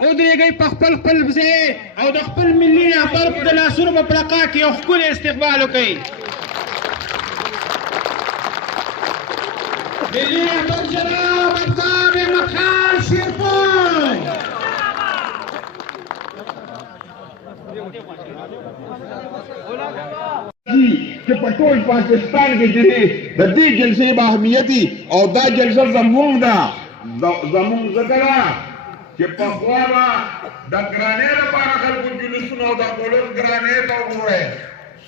ودرېږئ په خپل ځای او د خپل ملي رهبر د لاسونو په پړقا کې یو ښکلی استقبال وکړئ. ملي رهبر جناب افتاب احمد خان شیرپور. چې په ټول پاکستان کې چې د دې جلسې باهمیت او دا جلسه زموږ ده زموږ ځکه ده چې پخوا به د ګرانۍ لپاره خلکو جلوسونه او د پولیس ګرانۍ ته وګورئ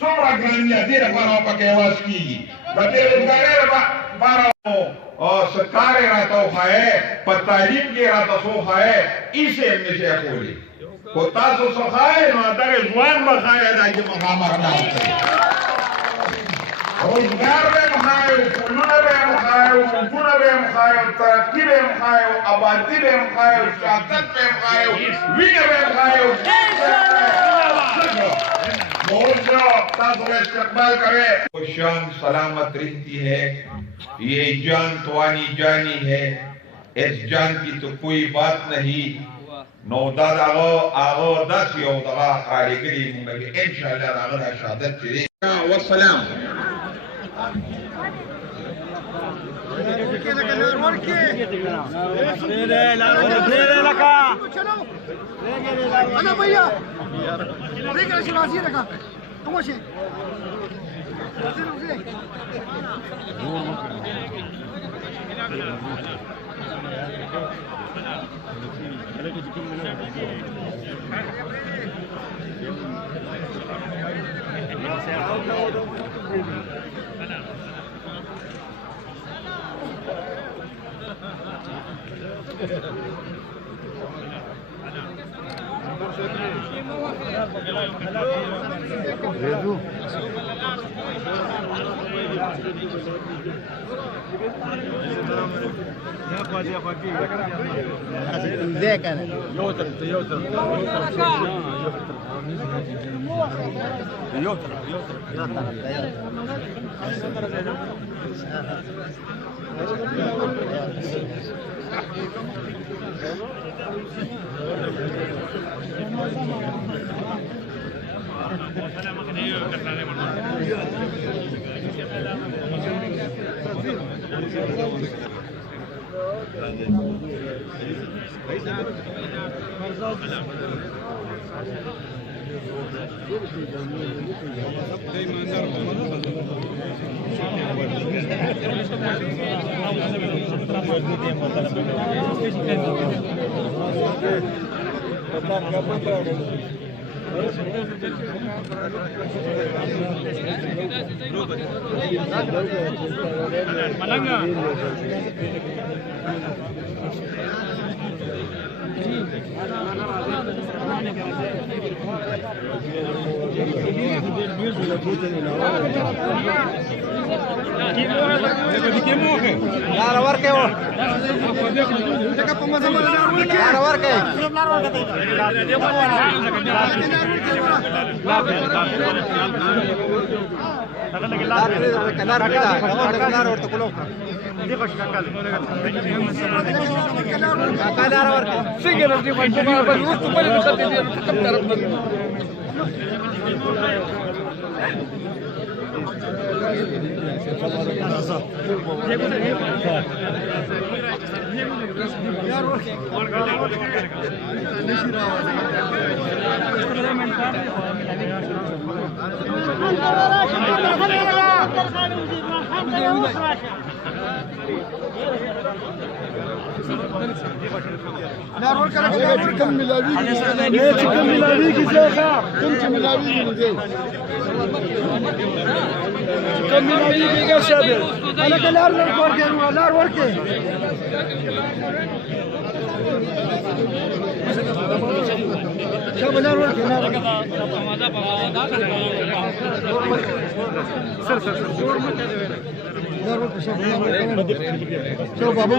څومره ګراني دې لپاره پکې اواز کېږي د دې روزګارۍ لپاره څه کار یې راته وښایې په تعلیم کې یې راته څه وښایې ایسې هم نشئ ښولی خو تاسو څه ښایې نو دغه ځوان به ښایې دا چې مخامخ ناست روزګار به یې مخایو پلونه به یې مخایو ملکونه به یې مخایو ترقي به یې مخایو آبادي به یې مخایو سیاست به یې مخایو وینه به یې مخایو تاسو استقبال کرے شان سلامت رہتی ہے یہ جان توانی جانی ہے اس جان کی تو کوئی بات نہیں نو دا آغا دا سیو دا خالی کری مونگا انشاءاللہ دا آغا شہادت چلی والسلام انا بھیا دیکھ رہے شرازی رکھا ¿Cómo se? كم ملاوي كي زاخا كم ملاوي كم ملاوي كي شابر انا كلار وركي لار وركي شابر لار وركي سر شوف بابا